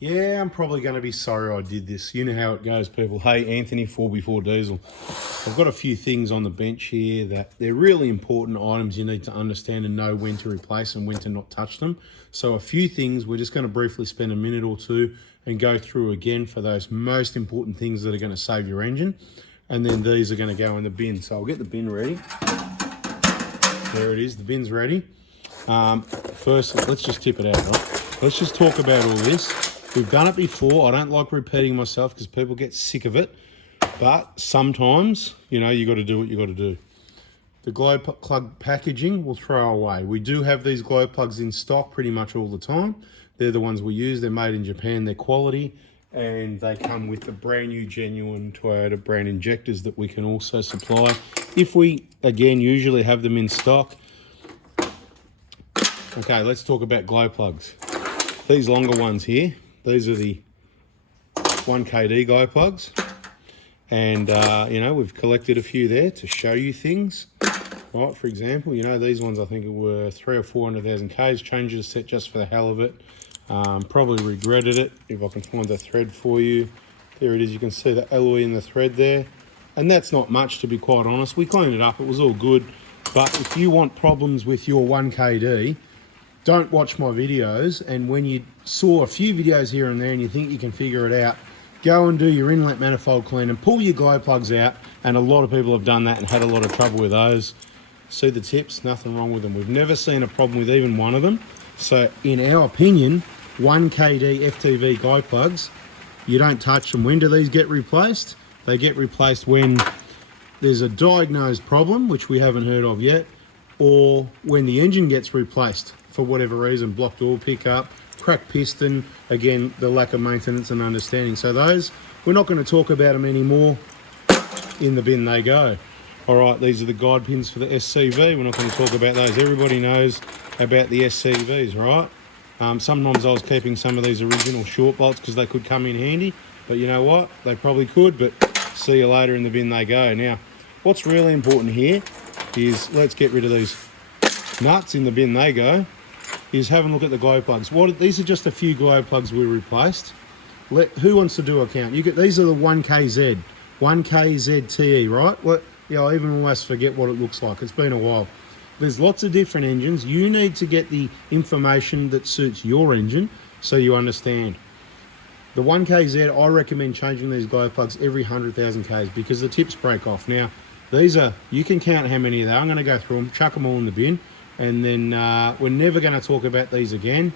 Yeah, I'm probably going to be sorry I did this. You know how it goes, people. Hey, Anthony, 4x4 Diesel. I've got a few things on the bench here that they're really important items you need to understand and know when to replace and when to not touch them. So a few things, we're just going to briefly spend a minute or two and go through again for those most important things that are going to save your engine. And then these are going to go in the bin. So I'll get the bin ready. There it is, the bin's ready. First, let's just tip it out, right? Let's just talk about all this. We've done it before. I don't like repeating myself because people get sick of it. But sometimes, you know, you got to do what you got to do. The glow plug packaging we'll throw away. We do have these glow plugs in stock pretty much all the time. They're the ones we use. They're made in Japan. They're quality. And they come with the brand new genuine Toyota brand injectors that we can also supply. If we, again, usually have them in stock. Okay, let's talk about glow plugs. These longer ones here. These are the 1KD glow plugs. And, you know, we've collected a few there to show you things. Right, for example, you know, these ones I think were 300,000 or 400,000 Ks. Changed the set just for the hell of it. Probably regretted it. If I can find the thread for you. There it is. You can see the alloy in the thread there. And that's not much, to be quite honest. We cleaned it up. It was all good. But if you want problems with your 1KD, don't watch my videos, and when you saw a few videos here and there and you think you can figure it out, go and do your inlet manifold clean and pull your glow plugs out, and a lot of people have done that and had a lot of trouble with those. See the tips, nothing wrong with them. We've never seen a problem with even one of them. So in our opinion, 1KD FTV glow plugs, you don't touch them. When do these get replaced? They get replaced when there's a diagnosed problem, which we haven't heard of yet, or when the engine gets replaced for whatever reason, blocked oil pickup, cracked piston, again, the lack of maintenance and understanding. So those, we're not going to talk about them anymore. In the bin they go. All right, these are the guide pins for the SCV. We're not going to talk about those. Everybody knows about the SCVs, right? Sometimes I was keeping some of these original short bolts because they could come in handy, but you know what? They probably could, but see you later, in the bin they go. Now, what's really important here is, let's get rid of these nuts, in the bin they go, is have a look at the glow plugs. These are just a few glow plugs we replaced. Who wants to do a count? These are the 1KZ, 1KZTE, right? I even almost forget what it looks like. It's been a while. There's lots of different engines. You need to get the information that suits your engine so you understand. The 1KZ, I recommend changing these glow plugs every 100,000 Ks because the tips break off. Now, these are, you can count how many there are. I'm going to go through them, chuck them all in the bin, and then we're never going to talk about these again.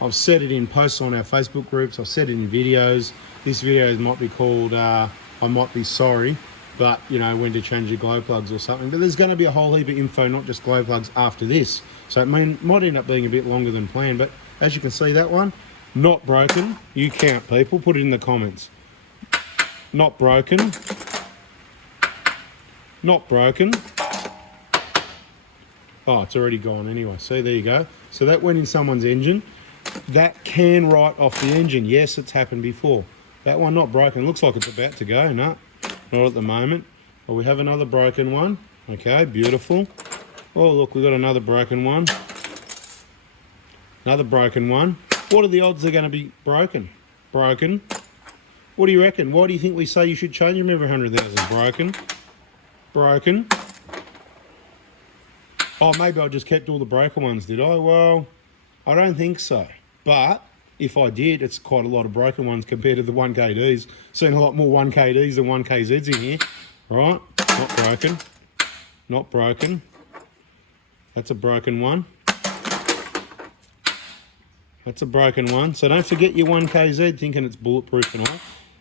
I've said it in posts on our Facebook groups. I've said it in videos. This video might be called I Might Be Sorry, but, you know, when to change your glow plugs or something. But there's going to be a whole heap of info, not just glow plugs, after this. So it might end up being a bit longer than planned. But as you can see, that one, not broken. You count, people. Put it in the comments. Not broken. Not broken. Oh, it's already gone anyway. See, there you go. So that went in someone's engine. That can write off the engine. Yes, it's happened before. That one not broken. Looks like it's about to go. No, not at the moment. Well, we have another broken one. Okay, beautiful. Oh, look, we've got another broken one. Another broken one. What are the odds they're going to be broken? Broken. What do you reckon? Why do you think we say you should change them every 100,000? Broken. Broken. Oh, maybe I just kept all the broken ones, did I? Well, I don't think so. But if I did, it's quite a lot of broken ones compared to the 1KDs. Seen a lot more 1KDs than 1KZs in here. Right? Not broken. Not broken. That's a broken one. That's a broken one. So don't forget your 1KZ thinking it's bulletproof and all.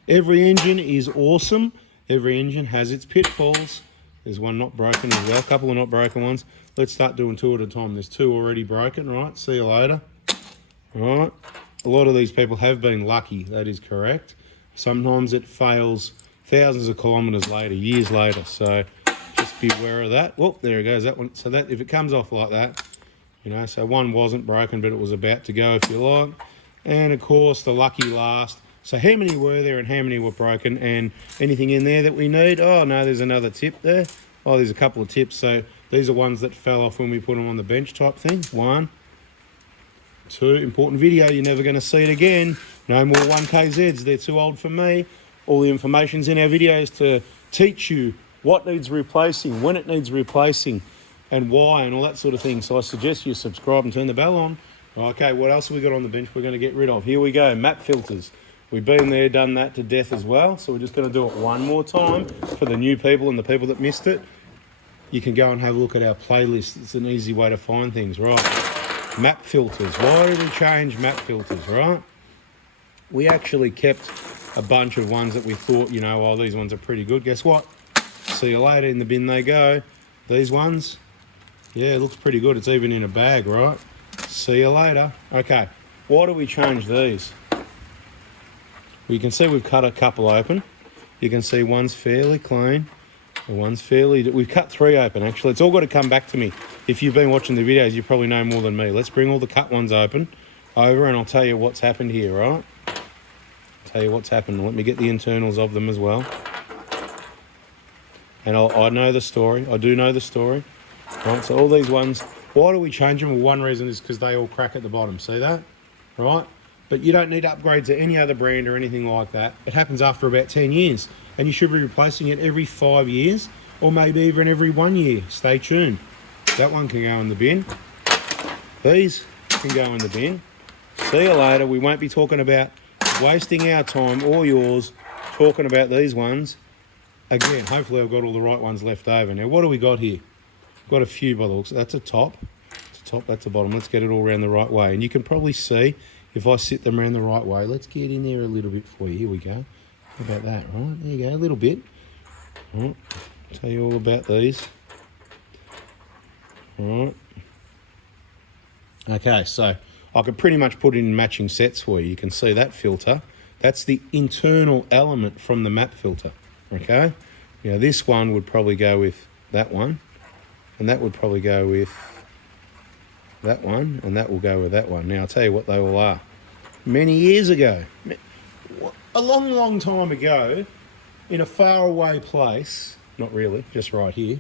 Every engine is awesome. Every engine has its pitfalls. There's one not broken as well. A couple of not broken ones. Let's start doing two at a time. There's two already broken, right? See you later. All right. A lot of these people have been lucky. That is correct. Sometimes it fails thousands of kilometres later, years later. So just be aware of that. Well, there it goes. That one. So that if it comes off like that, you know, so one wasn't broken, but it was about to go, if you like. And of course, the lucky last. So how many were there and how many were broken, and anything in there that we need? Oh no, there's another tip there. Oh, there's a couple of tips. So these are ones that fell off when we put them on the bench type thing. 1, 2, important video, you're never going to see it again. No more 1KZs, they're too old for me. All the information's in our videos to teach you what needs replacing, when it needs replacing, and why, and all that sort of thing. So I suggest you subscribe and turn the bell on. Okay, what else have we got on the bench we're going to get rid of? Here we go, map filters. We've been there, done that to death as well. So we're just going to do it one more time for the new people and the people that missed it. You can go and have a look at our playlist. It's an easy way to find things, right? Map filters. Why did we change map filters, right? We actually kept a bunch of ones that we thought, you know, oh, these ones are pretty good. Guess what? See you later, in the bin they go. These ones, yeah, it looks pretty good. It's even in a bag, right? See you later. Okay, why do we change these? Well, you can see we've cut a couple open. You can see one's fairly clean. One's fairly... We've cut 3 open, actually. It's all got to come back to me. If you've been watching the videos, you probably know more than me. Let's bring all the cut ones open over and I'll tell you what's happened here, right? Tell you what's happened. Let me get the internals of them as well. And I know the story. I do know the story. Right, so all these ones, why do we change them? Well, one reason is because they all crack at the bottom. See that? Right? But you don't need upgrades to any other brand or anything like that. It happens after about 10 years. And you should be replacing it every 5 years or maybe even every 1 year. Stay tuned. That one can go in the bin. These can go in the bin. See you later. We won't be talking about wasting our time or yours talking about these ones. Again, hopefully I've got all the right ones left over. Now, what do we got here? Got a few by the looks. That's a top. That's a top, that's a bottom. Let's get it all around the right way. And you can probably see if I sit them around the right way. Let's get in there a little bit for you. Here we go. How about that, right? There you go, a little bit. All right. Tell you all about these. All right. Okay, so I could pretty much put in matching sets for you. You can see that filter. That's the internal element from the map filter. Okay? Now this one would probably go with that one. And that would probably go with that one. And that will go with that one. Now I'll tell you what they all are. Many years ago, a long, long time ago, in a faraway place, not really, just right here,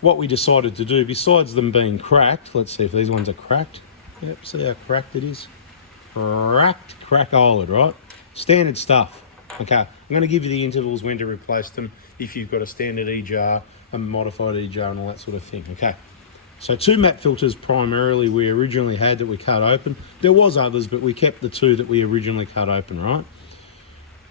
what we decided to do, besides them being cracked, let's see if these ones are cracked. Yep, see how cracked it is? Cracked, crack eyelid, right? Standard stuff. Okay, I'm going to give you the intervals when to replace them if you've got a standard E-jar, a modified E-jar and all that sort of thing. Okay, so 2 map filters primarily we originally had that we cut open. There was others, but we kept the 2 that we originally cut open, right?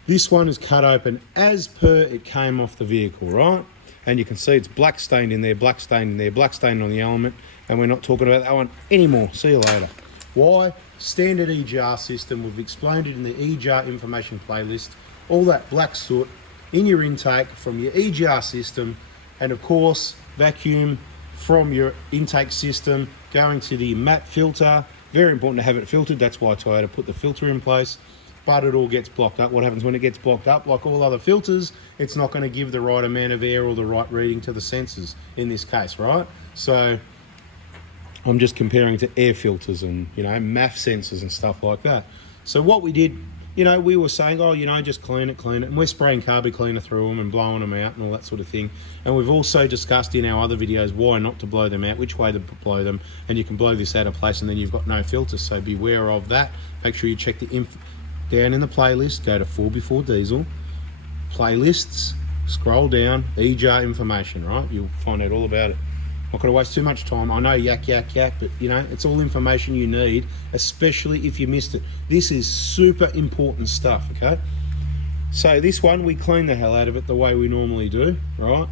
This one is cut open as per it came off the vehicle, right? And you can see it's black stained in there, black stained in there, black stained on the element, and we're not talking about that one anymore. See you later. Why? Standard E-jar system. We've explained it in the E-jar information playlist. All that black soot in your intake from your E-jar system, and of course vacuum from your intake system going to the map filter. Very important to have it filtered. That's why Toyota put the filter in place. But it all gets blocked up. What happens when it gets blocked up? Like all other filters, it's not going to give the right amount of air or the right reading to the sensors in this case, right? So I'm just comparing to air filters and, you know, MAF sensors and stuff like that. So what we did, you know, we were saying, oh, you know, just clean it. And we're spraying carby cleaner through them and blowing them out and all that sort of thing. And we've also discussed in our other videos why not to blow them out, which way to blow them. And you can blow this out of place and then you've got no filters. So beware of that. Make sure you check the info down in the playlist. Go to 4x4 Diesel. Playlists. Scroll down. E-jar information, right? You'll find out all about it. Not going to waste too much time. I know yak, but you know, it's all information you need, especially if you missed it. This is super important stuff, okay? So this one, we clean the hell out of it the way we normally do, right?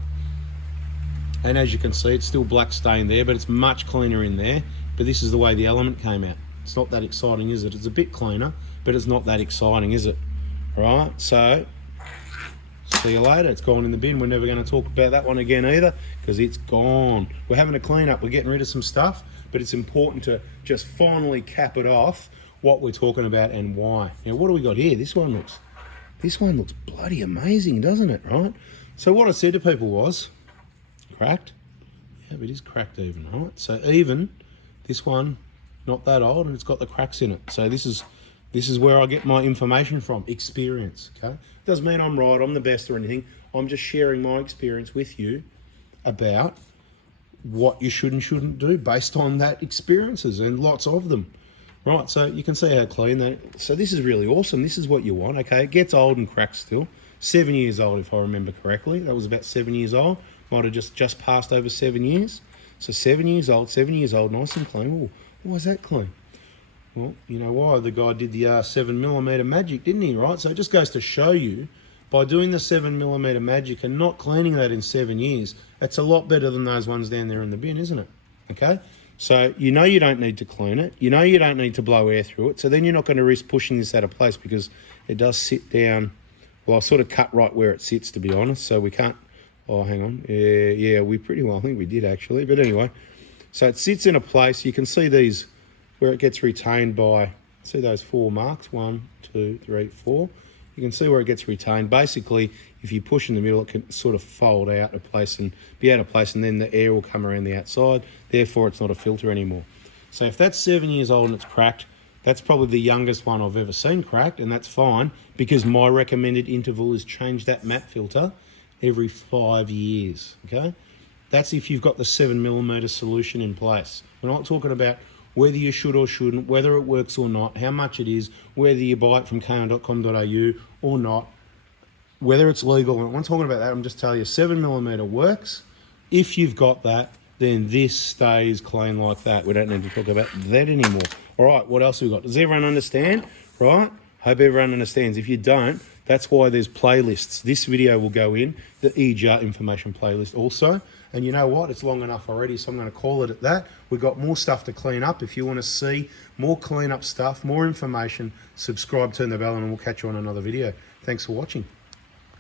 And as you can see, it's still black stain there, but it's much cleaner in there. But this is the way the element came out. It's not that exciting, is it? It's a bit cleaner, but it's not that exciting, is it? Right, so see you later. It's gone in the bin. We're never going to talk about that one again either because it's gone. We're having a clean up. We're getting rid of some stuff, but it's important to just finally cap it off what we're talking about and why. Now, what do we got here? This one looks bloody amazing, doesn't it, right? So what I said to people was, cracked? Yeah, but it is cracked even, right? So even, this one, not that old, and it's got the cracks in it. So this is where I get my information from, experience, okay? Doesn't mean I'm right, I'm the best or anything. I'm just sharing my experience with you about what you should and shouldn't do based on that experiences, and lots of them. Right, so you can see how clean that. So this is really awesome. This is what you want. Okay, it gets old and cracks still. 7 years old, if I remember correctly. That was about 7 years old. Might have just passed over 7 years. So 7 years old, nice and clean. Oh, why is that clean? Well, you know why? The guy did the 7mm magic, didn't he? Right. So it just goes to show you, by doing the 7mm magic and not cleaning that in 7 years, it's a lot better than those ones down there in the bin, isn't it? Okay. So you know you don't need to clean it. You know you don't need to blow air through it. So then you're not going to risk pushing this out of place because it does sit down. Well, I sort of cut right where it sits, to be honest. So we can't. Oh, hang on. Yeah, we pretty well. I think we did actually. But anyway, so it sits in a place. You can see these where it gets retained by. See those 4 marks? 1, 2, 3, 4. You can see where it gets retained. Basically, if you push in the middle, it can sort of fold out of place and be out of place, and then the air will come around the outside. Therefore, it's not a filter anymore. So if that's 7 years old and it's cracked, that's probably the youngest one I've ever seen cracked, and that's fine because my recommended interval is change that MAP filter every 5 years, okay? That's if you've got the 7mm solution in place. We're not talking about whether you should or shouldn't, whether it works or not, how much it is, whether you buy it from kaon.com.au or not, whether it's legal. I'm not talking about that. I'm just telling you 7mm works. If you've got that, then this stays clean like that. We don't need to talk about that anymore. All right, what else have we got? Does everyone understand? Right? Hope everyone understands. If you don't, that's why there's playlists. This video will go in the eJar information playlist also. And you know what? It's long enough already, so I'm going to call it at that. We've got more stuff to clean up. If you want to see more clean up stuff, more information, subscribe, turn the bell, and we'll catch you on another video. Thanks for watching.